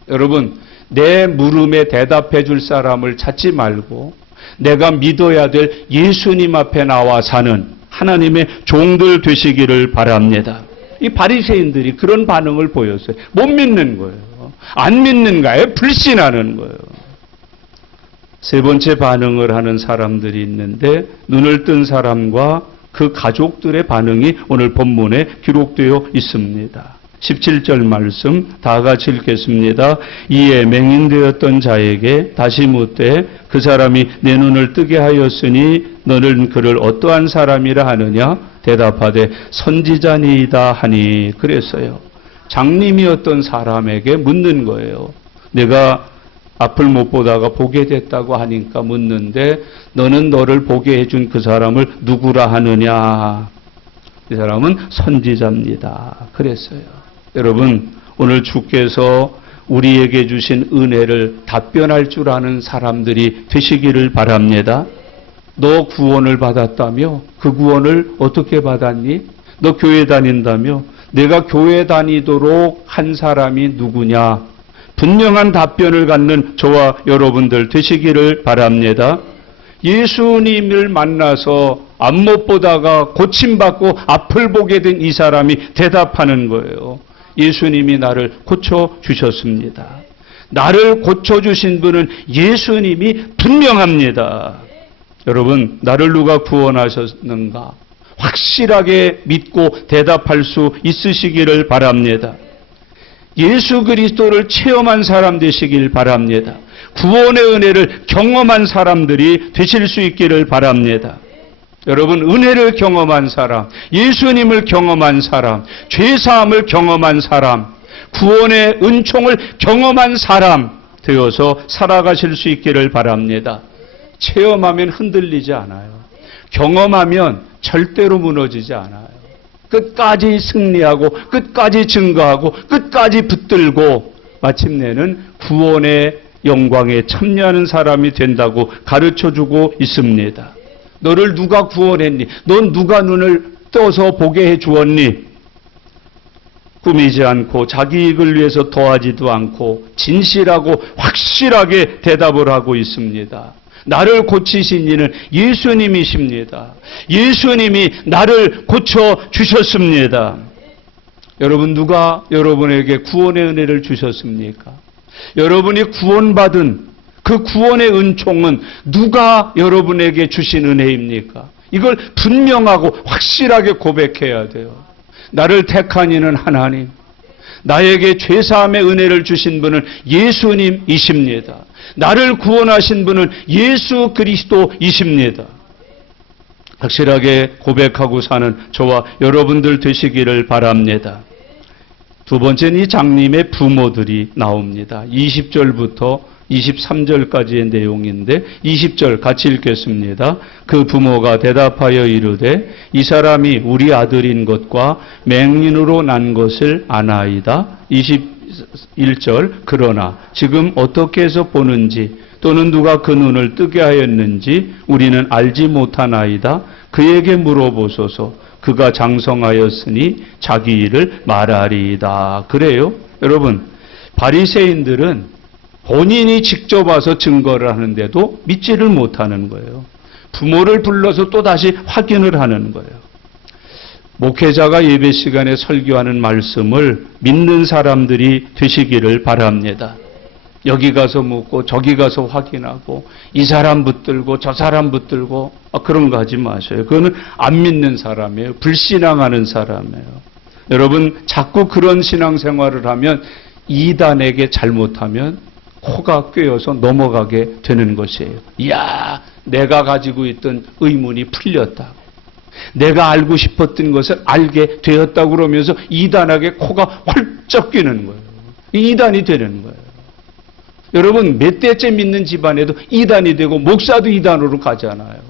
여러분, 내 물음에 대답해 줄 사람을 찾지 말고 내가 믿어야 될 예수님 앞에 나와 사는 하나님의 종들 되시기를 바랍니다. 이 바리새인들이 그런 반응을 보였어요. 못 믿는 거예요. 안 믿는 거예요. 불신하는 거예요. 세 번째 반응을 하는 사람들이 있는데 눈을 뜬 사람과 그 가족들의 반응이 오늘 본문에 기록되어 있습니다. 17절 말씀 다 같이 읽겠습니다. 이에 맹인되었던 자에게 다시 묻되 그 사람이 내 눈을 뜨게 하였으니 너는 그를 어떠한 사람이라 하느냐? 대답하되 선지자니이다 하니 그랬어요. 장님이었던 사람에게 묻는 거예요. 내가 앞을 못 보다가 보게 됐다고 하니까 묻는데 너는 너를 보게 해준 그 사람을 누구라 하느냐? 이 사람은 선지자입니다. 그랬어요. 여러분, 오늘 주께서 우리에게 주신 은혜를 답변할 줄 아는 사람들이 되시기를 바랍니다. 너 구원을 받았다며? 그 구원을 어떻게 받았니? 너 교회 다닌다며? 내가 교회 다니도록 한 사람이 누구냐? 분명한 답변을 갖는 저와 여러분들 되시기를 바랍니다. 예수님을 만나서 앞 못 보다가 고침받고 앞을 보게 된 이 사람이 대답하는 거예요. 예수님이 나를 고쳐주셨습니다. 나를 고쳐주신 분은 예수님이 분명합니다. 여러분, 나를 누가 구원하셨는가? 확실하게 믿고 대답할 수 있으시기를 바랍니다. 예수 그리스도를 체험한 사람 되시길 바랍니다. 구원의 은혜를 경험한 사람들이 되실 수 있기를 바랍니다. 여러분, 은혜를 경험한 사람, 예수님을 경험한 사람, 죄사함을 경험한 사람, 구원의 은총을 경험한 사람 되어서 살아가실 수 있기를 바랍니다. 체험하면 흔들리지 않아요. 경험하면 절대로 무너지지 않아요. 끝까지 승리하고 끝까지 증거하고 끝까지 붙들고 마침내는 구원의 영광에 참여하는 사람이 된다고 가르쳐주고 있습니다. 너를 누가 구원했니? 넌 누가 눈을 떠서 보게 해주었니? 꾸미지 않고 자기 이익을 위해서 더하지도 않고 진실하고 확실하게 대답을 하고 있습니다. 나를 고치신 이는 예수님이십니다. 예수님이 나를 고쳐주셨습니다. 여러분, 누가 여러분에게 구원의 은혜를 주셨습니까? 여러분이 구원받은 그 구원의 은총은 누가 여러분에게 주신 은혜입니까? 이걸 분명하고 확실하게 고백해야 돼요. 나를 택한 이는 하나님, 나에게 죄사함의 은혜를 주신 분은 예수님이십니다. 나를 구원하신 분은 예수 그리스도이십니다. 확실하게 고백하고 사는 저와 여러분들 되시기를 바랍니다. 두 번째는 이 장님의 부모들이 나옵니다. 20절부터 23절까지의 내용인데 20절 같이 읽겠습니다. 그 부모가 대답하여 이르되 이 사람이 우리 아들인 것과 맹인으로 난 것을 아나이다. 21절 그러나 지금 어떻게 해서 보는지 또는 누가 그 눈을 뜨게 하였는지 우리는 알지 못하나이다. 그에게 물어보소서. 그가 장성하였으니 자기 일을 말하리이다. 그래요? 여러분, 바리새인들은 본인이 직접 와서 증거를 하는데도 믿지를 못하는 거예요. 부모를 불러서 또다시 확인을 하는 거예요. 목회자가 예배 시간에 설교하는 말씀을 믿는 사람들이 되시기를 바랍니다. 여기 가서 묻고 저기 가서 확인하고 이 사람 붙들고 저 사람 붙들고 그런 거 하지 마세요. 그거는 안 믿는 사람이에요. 불신앙하는 사람이에요. 여러분, 자꾸 그런 신앙생활을 하면 이단에게 잘못하면 코가 꿰어서 넘어가게 되는 것이에요. 이야, 내가 가지고 있던 의문이 풀렸다고. 내가 알고 싶었던 것을 알게 되었다고 그러면서 이단에게 코가 활쩍 끼는 거예요. 이단이 되는 거예요. 여러분, 몇 대째 믿는 집안에도 이단이 되고 목사도 이단으로 가잖아요.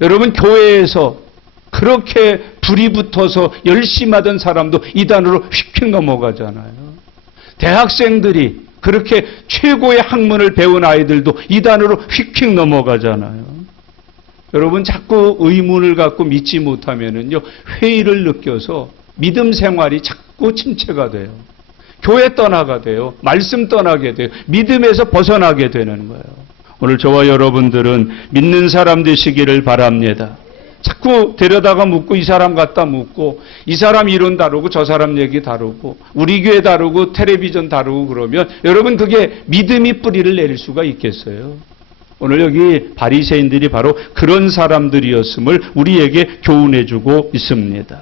여러분, 교회에서 그렇게 불이 붙어서 열심히 하던 사람도 이단으로 휙휙 넘어가잖아요. 대학생들이 그렇게 최고의 학문을 배운 아이들도 이단으로 휙휙 넘어가잖아요. 여러분, 자꾸 의문을 갖고 믿지 못하면은요, 회의를 느껴서 믿음 생활이 자꾸 침체가 돼요. 교회 떠나가 돼요. 말씀 떠나게 돼요. 믿음에서 벗어나게 되는 거예요. 오늘 저와 여러분들은 믿는 사람 되시기를 바랍니다. 자꾸 데려다가 묻고 이 사람 갖다 묻고 이 사람 이론 다루고 저 사람 얘기 다루고 우리 교회 다루고 텔레비전 다루고 그러면 여러분 그게 믿음이 뿌리를 내릴 수가 있겠어요? 오늘 여기 바리새인들이 바로 그런 사람들이었음을 우리에게 교훈해주고 있습니다.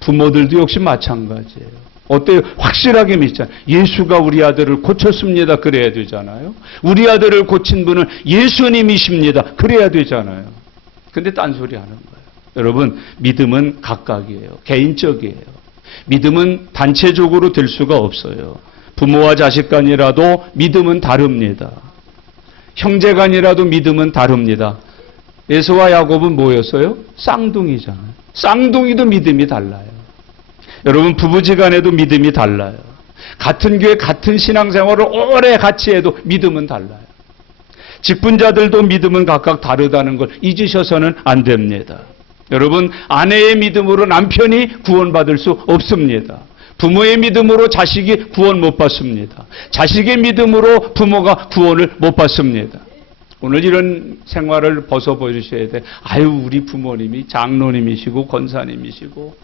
부모들도 역시 마찬가지예요. 어때요? 확실하게 믿잖아요. 예수가 우리 아들을 고쳤습니다. 그래야 되잖아요. 우리 아들을 고친 분은 예수님이십니다. 그래야 되잖아요. 근데 딴소리 하는 거예요. 여러분, 믿음은 각각이에요. 개인적이에요. 믿음은 단체적으로 될 수가 없어요. 부모와 자식 간이라도 믿음은 다릅니다. 형제 간이라도 믿음은 다릅니다. 에서와 야곱은 뭐였어요? 쌍둥이잖아요. 쌍둥이도 믿음이 달라요. 여러분, 부부지간에도 믿음이 달라요. 같은 교회 같은 신앙생활을 오래 같이 해도 믿음은 달라요. 직분자들도 믿음은 각각 다르다는 걸 잊으셔서는 안 됩니다. 여러분, 아내의 믿음으로 남편이 구원받을 수 없습니다. 부모의 믿음으로 자식이 구원 못 받습니다. 자식의 믿음으로 부모가 구원을 못 받습니다. 오늘 이런 생활을 벗어보셔야 돼. 아유, 우리 부모님이 장로님이시고 권사님이시고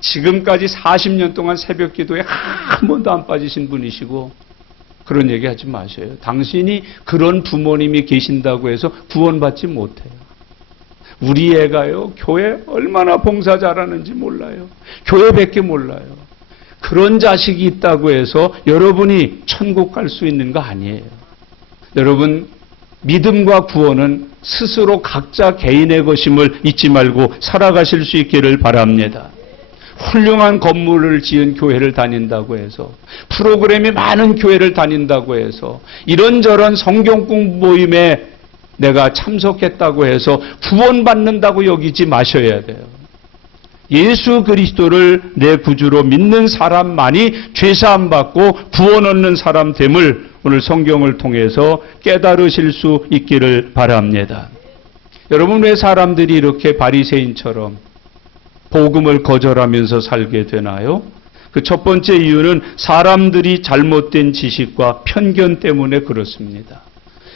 지금까지 40년 동안 새벽 기도에 한 번도 안 빠지신 분이시고 그런 얘기 하지 마셔요. 당신이 그런 부모님이 계신다고 해서 구원받지 못해요. 우리 애가요, 교회 얼마나 봉사 잘하는지 몰라요. 교회밖에 몰라요. 그런 자식이 있다고 해서 여러분이 천국 갈 수 있는 거 아니에요. 여러분, 믿음과 구원은 스스로 각자 개인의 것임을 잊지 말고 살아가실 수 있기를 바랍니다. 훌륭한 건물을 지은 교회를 다닌다고 해서 프로그램이 많은 교회를 다닌다고 해서 이런저런 성경 공부 모임에 내가 참석했다고 해서 구원받는다고 여기지 마셔야 돼요. 예수 그리스도를 내 구주로 믿는 사람만이 죄사함 받고 구원 얻는 사람 됨을 오늘 성경을 통해서 깨달으실 수 있기를 바랍니다. 여러분, 왜 사람들이 이렇게 바리새인처럼 복음을 거절하면서 살게 되나요? 그 첫 번째 이유는 사람들이 잘못된 지식과 편견 때문에 그렇습니다.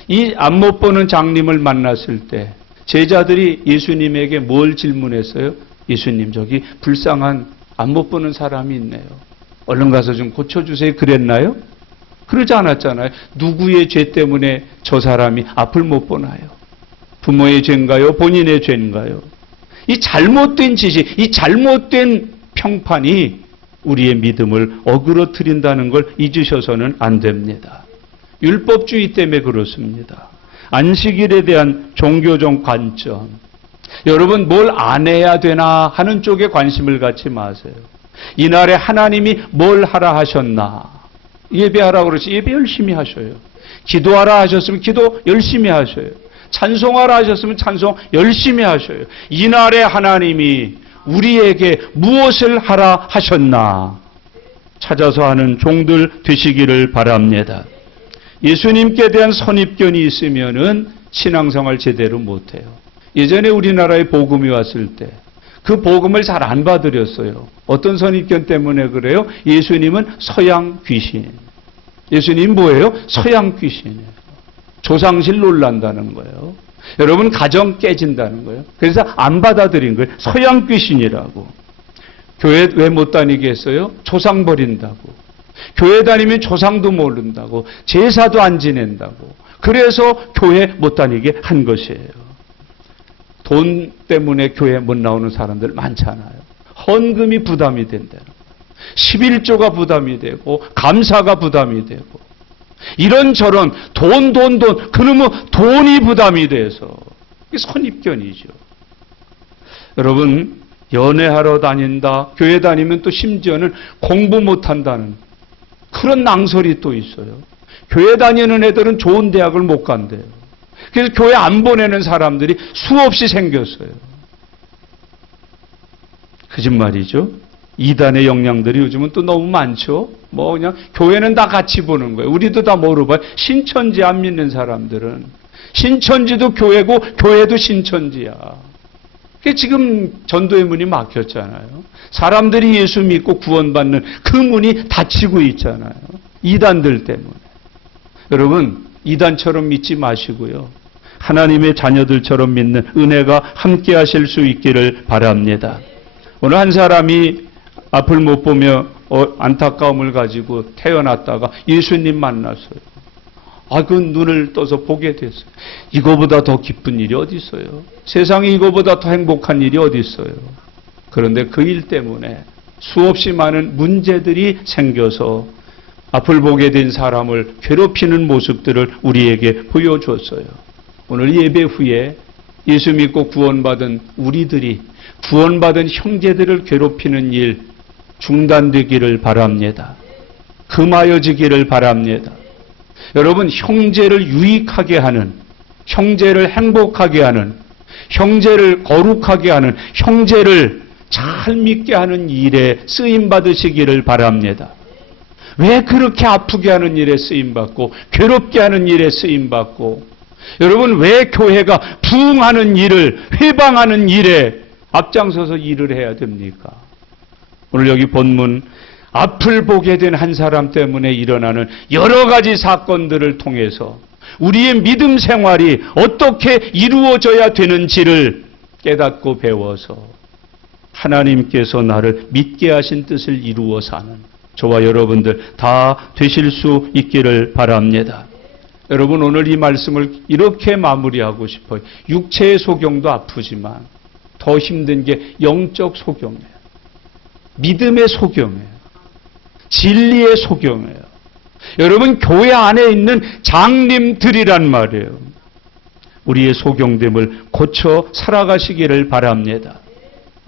이 안 못 보는 장님을 만났을 때 제자들이 예수님에게 뭘 질문했어요? 예수님, 저기 불쌍한 안 못 보는 사람이 있네요. 얼른 가서 좀 고쳐주세요. 그랬나요? 그러지 않았잖아요. 누구의 죄 때문에 저 사람이 앞을 못 보나요? 부모의 죄인가요? 본인의 죄인가요? 이 잘못된 지식, 이 잘못된 평판이 우리의 믿음을 어그러뜨린다는 걸 잊으셔서는 안 됩니다. 율법주의 때문에 그렇습니다. 안식일에 대한 종교적 관점. 여러분, 뭘 안 해야 되나 하는 쪽에 관심을 갖지 마세요. 이날에 하나님이 뭘 하라 하셨나. 예배하라 그러지 예배 열심히 하셔요. 기도하라 하셨으면 기도 열심히 하셔요. 찬송하라 하셨으면 찬송 열심히 하셔요. 이날에 하나님이 우리에게 무엇을 하라 하셨나 찾아서 하는 종들 되시기를 바랍니다. 예수님께 대한 선입견이 있으면은 신앙생활 제대로 못해요. 예전에 우리나라에 복음이 왔을 때 그 복음을 잘 안 받으렸어요. 어떤 선입견 때문에 그래요? 예수님은 서양 귀신. 예수님 뭐예요? 서양 귀신이에요. 조상실 놀란다는 거예요. 여러분, 가정 깨진다는 거예요. 그래서 안 받아들인 거예요. 서양 귀신이라고. 교회 왜 못 다니게 했어요? 조상 버린다고. 교회 다니면 조상도 모른다고. 제사도 안 지낸다고. 그래서 교회 못 다니게 한 것이에요. 돈 때문에 교회 못 나오는 사람들 많잖아요. 헌금이 부담이 된다는 거예요. 11조가 부담이 되고 감사가 부담이 되고 이런저런 돈 그러면 돈이 부담이 돼서 이게 선입견이죠. 여러분, 연애하러 다닌다, 교회 다니면 또 심지어는 공부 못한다는 그런 낭설이 또 있어요. 교회 다니는 애들은 좋은 대학을 못 간대요. 그래서 교회 안 보내는 사람들이 수없이 생겼어요. 거짓말이죠. 이단의 영향들이 요즘은 또 너무 많죠. 뭐 그냥 교회는 다 같이 보는 거예요. 우리도 다 모르봐요. 신천지 안 믿는 사람들은 신천지도 교회고 교회도 신천지야. 지금 전도의 문이 막혔잖아요. 사람들이 예수 믿고 구원받는 그 문이 닫히고 있잖아요. 이단들 때문에. 여러분, 이단처럼 믿지 마시고요. 하나님의 자녀들처럼 믿는 은혜가 함께 하실 수 있기를 바랍니다. 오늘 한 사람이 앞을 못 보며 안타까움을 가지고 태어났다가 예수님 만났어요. 그 눈을 떠서 보게 됐어요. 이거보다 더 기쁜 일이 어디 있어요? 세상에 이거보다 더 행복한 일이 어디 있어요? 그런데 그 일 때문에 수없이 많은 문제들이 생겨서 앞을 보게 된 사람을 괴롭히는 모습들을 우리에게 보여줬어요. 오늘 예배 후에 예수 믿고 구원받은 우리들이 구원받은 형제들을 괴롭히는 일 중단되기를 바랍니다. 금하여지기를 바랍니다. 여러분, 형제를 유익하게 하는, 형제를 행복하게 하는, 형제를 거룩하게 하는, 형제를 잘 믿게 하는 일에 쓰임받으시기를 바랍니다. 왜 그렇게 아프게 하는 일에 쓰임받고 괴롭게 하는 일에 쓰임받고 여러분 왜 교회가 부흥하는 일을 회방하는 일에 앞장서서 일을 해야 됩니까? 오늘 여기 본문 앞을 보게 된 한 사람 때문에 일어나는 여러 가지 사건들을 통해서 우리의 믿음 생활이 어떻게 이루어져야 되는지를 깨닫고 배워서 하나님께서 나를 믿게 하신 뜻을 이루어 사는 저와 여러분들 다 되실 수 있기를 바랍니다. 여러분 오늘 이 말씀을 이렇게 마무리하고 싶어요. 육체의 소경도 아프지만 더 힘든 게 영적 소경이에요. 믿음의 소경이에요. 진리의 소경이에요. 여러분 교회 안에 있는 장님들이란 말이에요. 우리의 소경됨을 고쳐 살아가시기를 바랍니다.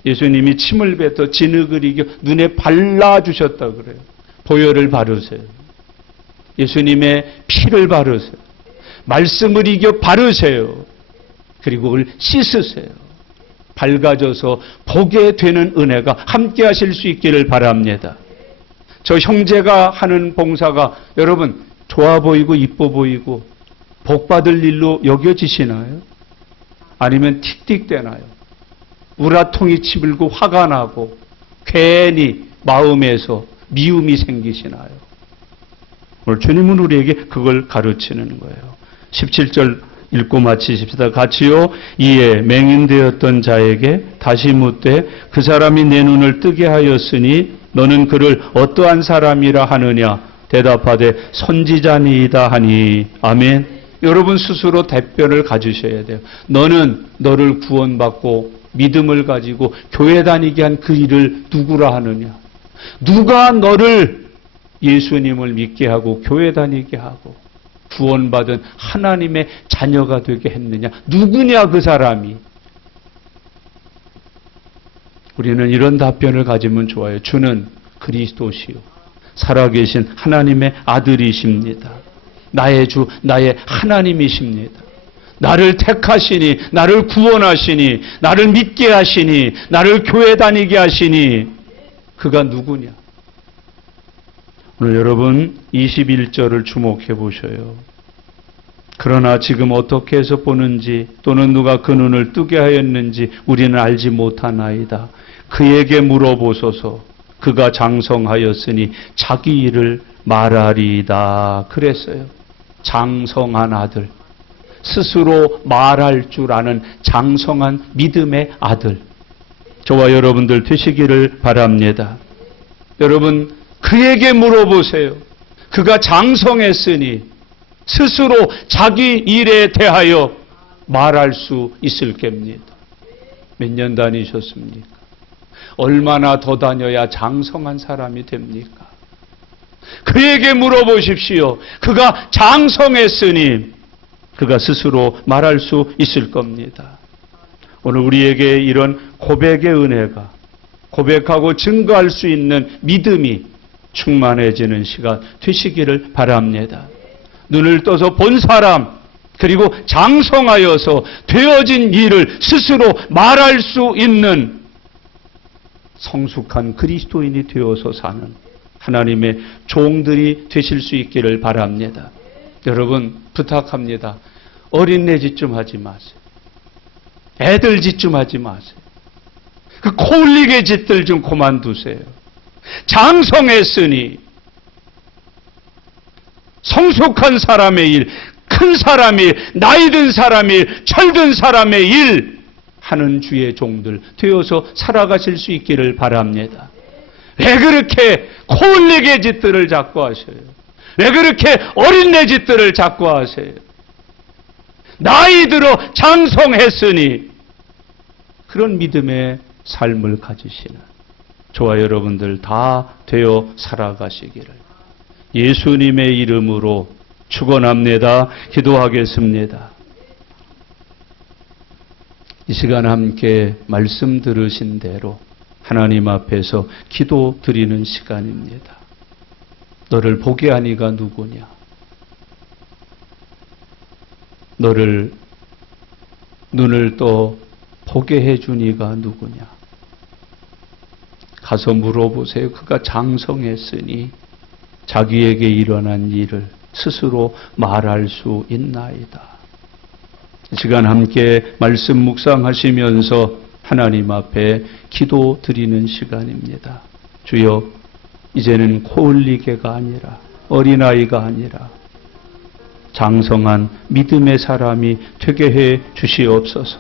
예수님이 침을 뱉어 진흙을 이겨 눈에 발라주셨다 그래요. 보혈을 바르세요. 예수님의 피를 바르세요. 말씀을 이겨 바르세요. 그리고 그걸 씻으세요. 밝아져서 보게 되는 은혜가 함께 하실 수 있기를 바랍니다. 저 형제가 하는 봉사가 여러분 좋아 보이고 이뻐 보이고 복받을 일로 여겨지시나요? 아니면 틱틱대나요? 우라통이 치밀고 화가 나고 괜히 마음에서 미움이 생기시나요? 오늘 주님은 우리에게 그걸 가르치는 거예요. 17절 읽고 마치십시다. 같이요. 이에 맹인되었던 자에게 다시 묻되 그 사람이 내 눈을 뜨게 하였으니 너는 그를 어떠한 사람이라 하느냐? 대답하되 선지자니이다 하니. 아멘. 여러분 스스로 대변을 가지셔야 돼요. 너는 너를 구원받고 믿음을 가지고 교회 다니게 한 그 일을 누구라 하느냐? 누가 너를 예수님을 믿게 하고 교회 다니게 하고 구원받은 하나님의 자녀가 되게 했느냐? 누구냐 그 사람이? 우리는 이런 답변을 가지면 좋아요. 주는 그리스도시요 살아계신 하나님의 아들이십니다. 나의 주, 나의 하나님이십니다. 나를 택하시니, 나를 구원하시니, 나를 믿게 하시니, 나를 교회 다니게 하시니 그가 누구냐? 오늘 여러분 21절을 주목해 보셔요. 그러나 지금 어떻게 해서 보는지 또는 누가 그 눈을 뜨게 하였는지 우리는 알지 못하나이다. 그에게 물어보소서. 그가 장성하였으니 자기 일을 말하리이다. 그랬어요. 장성한 아들. 스스로 말할 줄 아는 장성한 믿음의 아들. 저와 여러분들 되시기를 바랍니다. 여러분 그에게 물어보세요. 그가 장성했으니 스스로 자기 일에 대하여 말할 수 있을 겁니다. 몇 년 다니셨습니까? 얼마나 더 다녀야 장성한 사람이 됩니까? 그에게 물어보십시오. 그가 장성했으니 그가 스스로 말할 수 있을 겁니다. 오늘 우리에게 이런 고백의 은혜가, 고백하고 증거할 수 있는 믿음이 충만해지는 시간 되시기를 바랍니다. 눈을 떠서 본 사람, 그리고 장성하여서 되어진 일을 스스로 말할 수 있는 성숙한 그리스도인이 되어서 사는 하나님의 종들이 되실 수 있기를 바랍니다. 여러분 부탁합니다. 어린애 짓 좀 하지 마세요. 애들 짓 좀 하지 마세요. 그 코울리게 짓들 좀 그만두세요. 장성했으니 성숙한 사람의 일, 큰 사람의 일, 나이든 사람의 일, 철든 사람의 일 하는 주의 종들 되어서 살아가실 수 있기를 바랍니다. 왜 그렇게 코울리게 짓들을 자꾸 하셔요? 왜 그렇게 어린애 짓들을 자꾸 하세요? 나이 들어 장성했으니 그런 믿음의 삶을 가지시는 저와 여러분들 다 되어 살아가시기를 예수님의 이름으로 축원합니다. 기도하겠습니다. 이 시간 함께 말씀 들으신 대로 하나님 앞에서 기도 드리는 시간입니다. 너를 보게 하니가 누구냐? 너를 눈을 또 보게 해주니가 누구냐? 가서 물어보세요. 그가 장성했으니 자기에게 일어난 일을 스스로 말할 수 있나이다. 이 시간 함께 말씀 묵상하시면서 하나님 앞에 기도 드리는 시간입니다. 주여, 이제는 코울리게가 아니라 어린아이가 아니라 장성한 믿음의 사람이 되게 해 주시옵소서.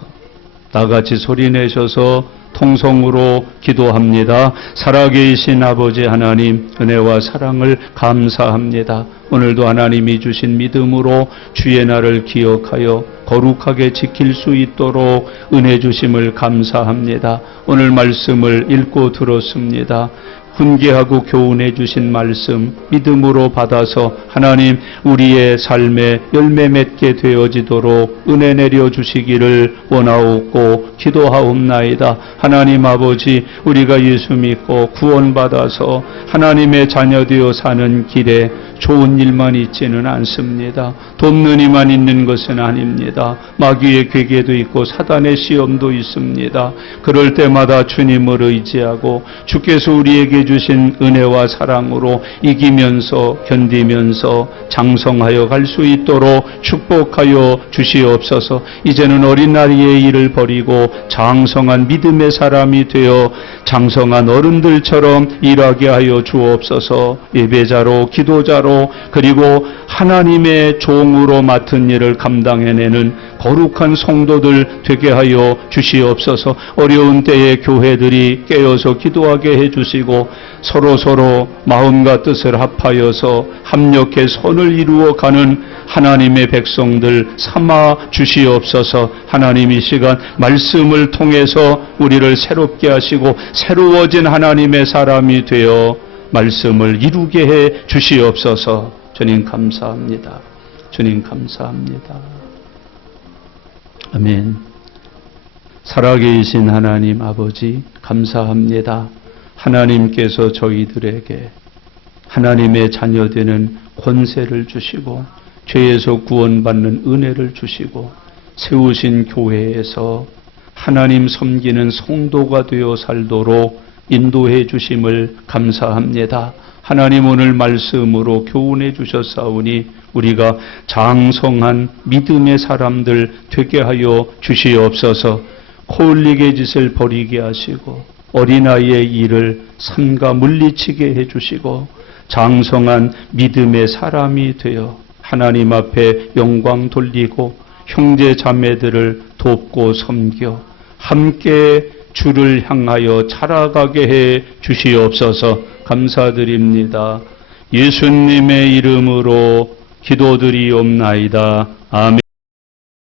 나같이 소리내셔서 통성으로 기도합니다. 살아계신 아버지 하나님, 은혜와 사랑을 감사합니다. 오늘도 하나님이 주신 믿음으로 주의 날을 기억하여 거룩하게 지킬 수 있도록 은혜 주심을 감사합니다. 오늘 말씀을 읽고 들었습니다. 훈계하고 교훈해 주신 말씀 믿음으로 받아서 하나님 우리의 삶에 열매 맺게 되어지도록 은혜 내려 주시기를 원하옵고 기도하옵나이다. 하나님 아버지, 우리가 예수 믿고 구원받아서 하나님의 자녀 되어 사는 길에 좋은 일만 있지는 않습니다. 돕는 이만 있는 것은 아닙니다. 마귀의 괴계도 있고 사단의 시험도 있습니다. 그럴 때마다 주님을 의지하고 주께서 우리에게 주신 은혜와 사랑으로 이기면서 견디면서 장성하여 갈 수 있도록 축복하여 주시옵소서. 이제는 어린 나이의 일을 버리고 장성한 믿음의 사람이 되어 장성한 어른들처럼 일하게 하여 주옵소서. 예배자로 기도자로 그리고 하나님의 종으로 맡은 일을 감당해내는 거룩한 성도들 되게 하여 주시옵소서. 어려운 때에 교회들이 깨어서 기도하게 해주시고 서로 마음과 뜻을 합하여서 합력해 선을 이루어가는 하나님의 백성들 삼아 주시옵소서. 하나님 이 시간 말씀을 통해서 우리를 새롭게 하시고 새로워진 하나님의 사람이 되어 말씀을 이루게 해 주시옵소서. 주님 감사합니다. 주님 감사합니다. 아멘. 살아계신 하나님 아버지 감사합니다. 하나님께서 저희들에게 하나님의 자녀되는 권세를 주시고 죄에서 구원받는 은혜를 주시고 세우신 교회에서 하나님 섬기는 성도가 되어 살도록 인도해 주심을 감사합니다. 하나님 오늘 말씀으로 교훈해 주셨사오니 우리가 장성한 믿음의 사람들 되게 하여 주시옵소서. 코울리게 짓을 버리게 하시고 어린아이의 일을 삼가 물리치게 해주시고 장성한 믿음의 사람이 되어 하나님 앞에 영광 돌리고 형제 자매들을 돕고 섬겨 함께 주를 향하여 자라가게 해 주시옵소서. 감사드립니다. 예수님의 이름으로 기도드리옵나이다. 아멘.